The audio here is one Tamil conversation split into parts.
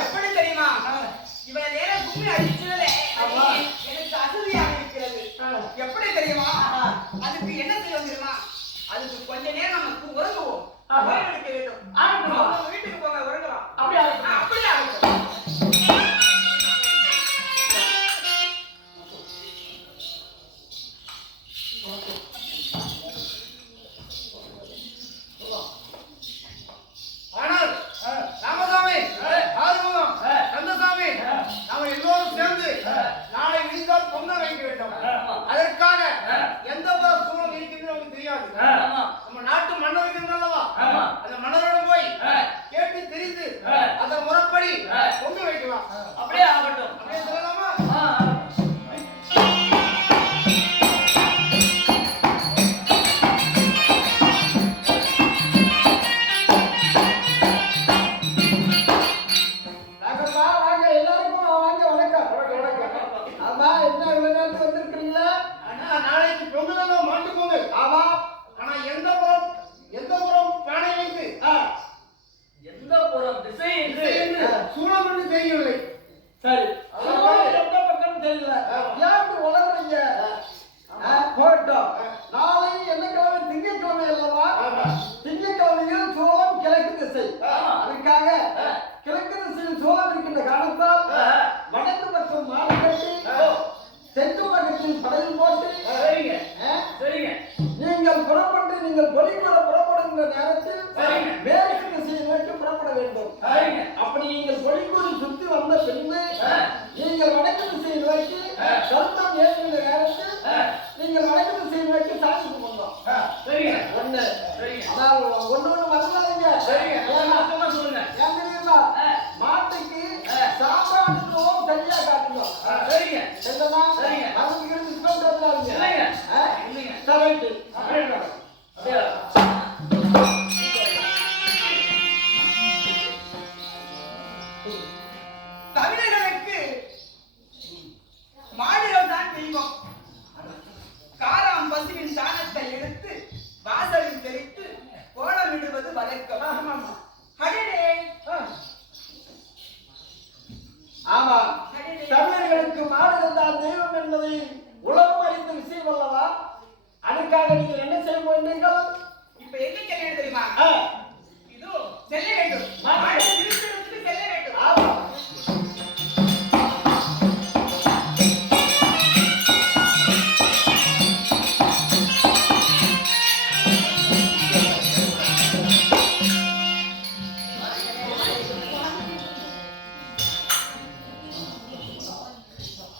எப்படி தெரியுமா? இவன் நேரம் கும்மி அடிச்சதுல எனக்கு அசதியாக இருக்கிறது. எப்படி தெரியுமா? அதுக்கு என்ன செய்ய தெரியுமா? அதுக்கு கொஞ்ச நேரம் நம்ம உறங்குவோம். எடுக்க வேண்டும். வீட்டுக்கு போங்க, உறங்கலாம். அப்படியே ஆகட்டும். அதற்காக எந்த ஒரு சூழல் இருக்கிறது நமக்கு தெரியாது. நம்ம நாட்டு மன்னர்கள் அல்லவா, அந்த மன்னரோட போய் கேட்டு தெரிந்து அதன் முறைப்படி பொங்க வைக்கலாம். அப்படியே ஆகட்டும். அப்படியே சொல்லலாமா? நாளைக்கு பொங்கல் மாட்டு பொங்கல். ஆமா. ஆனா எந்த புறம் பானை வைத்து எந்த புறம் திசை என்று சூழல் தெரியவில்லை. சரி, எந்த பக்கம் தெரியல. ஏன் வளர்றீங்க? போட்டோம். நாளை என்ன கிழமை? திங்கட்கிழமை அல்லவா? திங்கட்கிழமையில் சோளம் கிழக்கு திசை. அதுக்காக கிழக்கு திசையில் சோளம் இருக்கின்ற காரணத்தால் வடக்கு பக்கம் மாடு கட்டி தெற்கு பக்கத்தில் படையில் போட்டு நீங்கள் புறப்பட்டு நீங்கள் பொலிக்கூட புறப்படுகின்ற நேரத்தில் மேற்கு திசையை நோக்கி புறப்பட வேண்டும். அப்படி நீங்கள் பொலிக்கூடி சுற்றி வந்த பின்பு நீங்கள் வடக்கு திசையை நோக்கி கருத்தம் ஏற்றுகின்ற நேரத்தில் நீங்கள் வடக்கு திசையை நோக்கி சாமி கும்பிடணும். ஒண்ணு. அதாவது ஒண்ணு வரலாங்க. சொல்லுங்க. ஏன் தெரியுமா? மாட்டுக்கு சாப்பாடு சரியா காட்டணும். சரிங்களா? அதுக்கு தமிழர்களுக்கு மாடுகள் தான் தெய்வம். காராம் பசுவின் சாணத்தை எடுத்து வாசலில் தெளித்து கோலமிடுவது வழக்கம். ஆமா, தமிழர்களுக்கு மாடுகள் தான் தெய்வம் என்பதை உலகம் அறிந்த விஷயம் அல்லவா? அதுக்காக நீங்கள் என்ன செய்ய போகிறீர்கள்? இப்ப எங்க செல்ல தெரியுமா? இதோ செல்ல வேண்டும். செல்ல வேண்டும். ஆமா.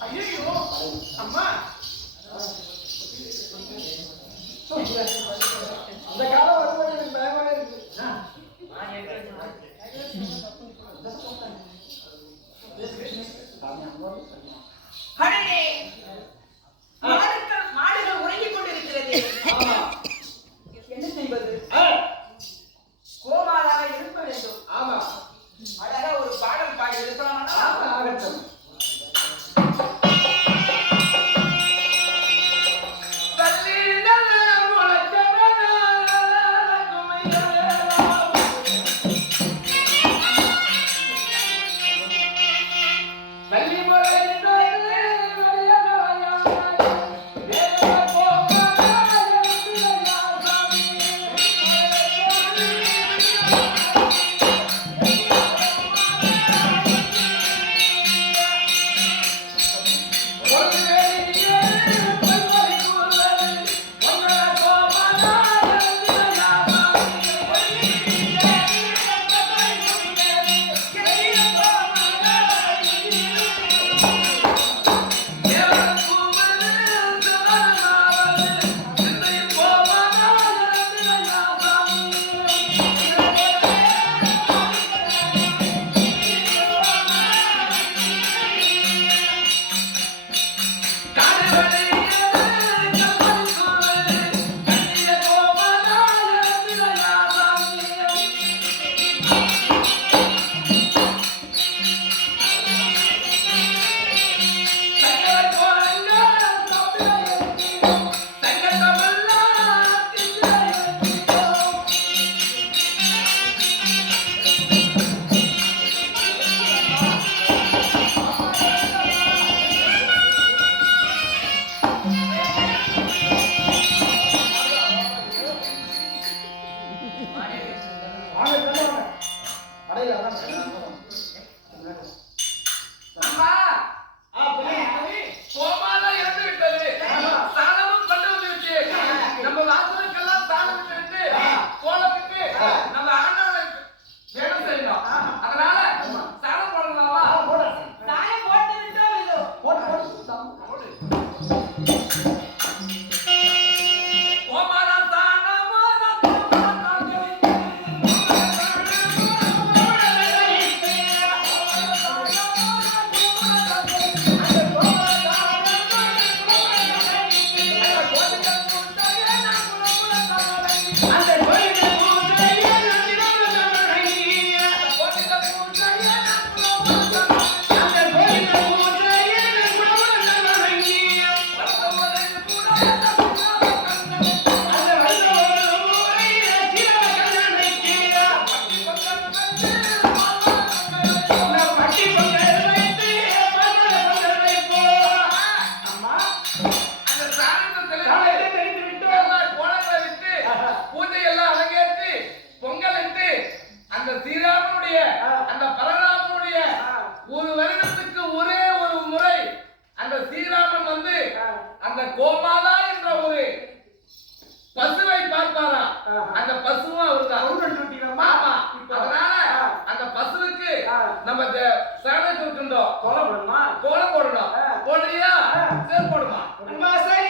ஐயோ அம்மா, அந்த காலம் வரும்போது எனக்கு பயமாக இருக்கு. மாடுகள் உறங்கிக் கொண்டிருக்கிறது. என்ன செய்வது? கோமாளாக இருக்க வேண்டும். ஆமா, அழகா ஒரு பாடல் பாடி இருக்கலாமா? ஆகட்டும். வள்ளி முறை அந்த பசுவும் அவருதான். ஆமா. அதனால அந்த பசுவுக்கு நம்ம சேலத்து விட்டுண்டோம். கோலம் போடணும். போடுறியா? சரி போடுமா. சரி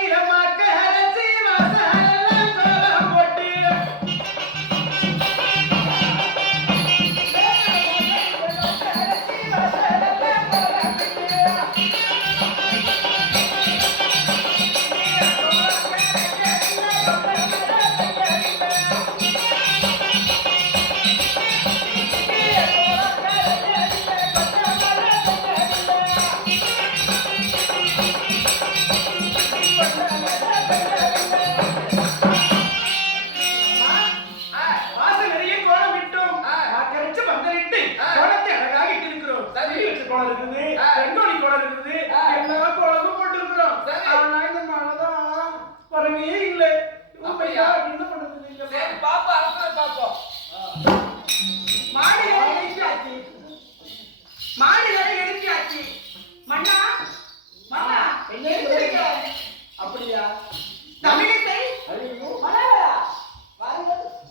பாப்பா அரசனை பாப்போம். மாடு வேலை எழுப்பியாச்சு. மாடு வேலை எழுப்பியாச்சு. மன்னா மன்னா எழுந்திருங்க. அப்படியா? தமிழிசை மலரா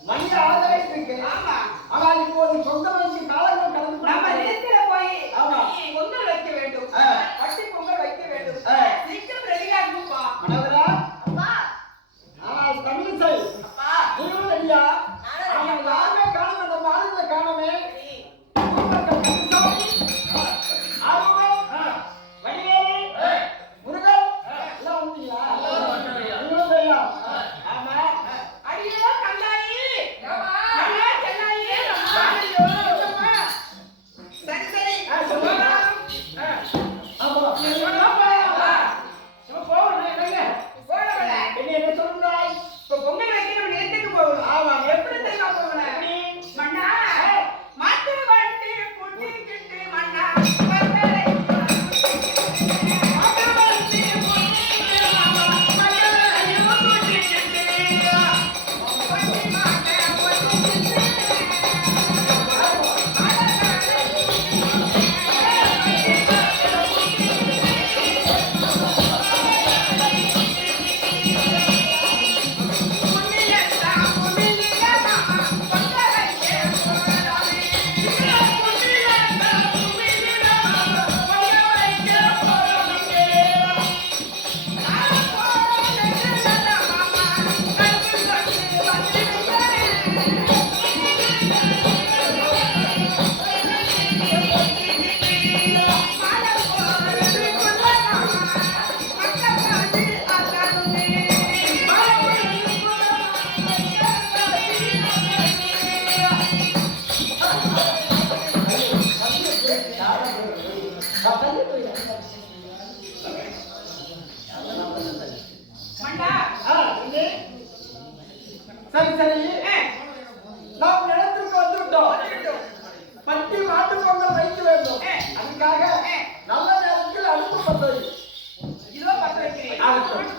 மணி ஆதரவு இருக்கு. ஆமா ஆனால் இப்போது சொந்த வயசு காலங்கள் கடந்து நம்ம நிலத்தில போய் ஆமா. பொங்கல் வைக்க வேண்டும். பட்டி பொங்கல் வைக்க வேண்டும். சீக்கிரம் ரெடியா இருக்குப்பா. மனோதரா, அப்பா ஆனால் தமிழிசை அப்பா நீங்களும் ரெடியா? நானும் ஆனால் யாருமே காணோமே, நம்ம ஆளுங்களை காணோமே. சரி. சூப்பர்கள் கந்தசாமி, ஆறுமுகம், வடிவேலு, முருகன் எல்லாம் வந்தீங்களா? நீங்களும் ரெடியா? ஆமா. அடியோ கல்லாயி ஏம்மா? நல்லா செல்லாயி அம்மா. அம்மா. சரி சரி சொல்லுங்க. ஆமா. போடல. என்ன சொல்றாய்? இப்ப பொங்கல் வைக்கிற நேரத்துக்கு போகணும். ஆமா. எப்படி தெரியுமா போகணும்? மன்னா மாட்டு வண்டி புட்டிக்கிட்டு மன்னா மக்களை மாட்டு வண்டி புட்டிக்கிட்டு மாமா மக்களை புட்டிக்கிட்டு வண்டி மாட்ட புட்டிக்கிட்டு மண்டா சரி சரி, நாம் நிலத்திற்கு வந்துவிட்டோம். பட்டி மாட்டு பொங்கல் வைக்க வேண்டும். அதுக்காக நல்ல நேரத்தில் அடுப்பு பற்ற வை. இதோ பத்த வைக்கிறேன். ஆகட்டும்.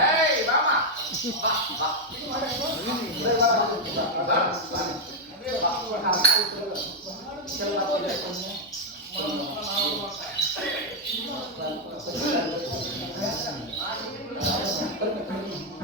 ஏய் வாமா. வா வா. Thank you.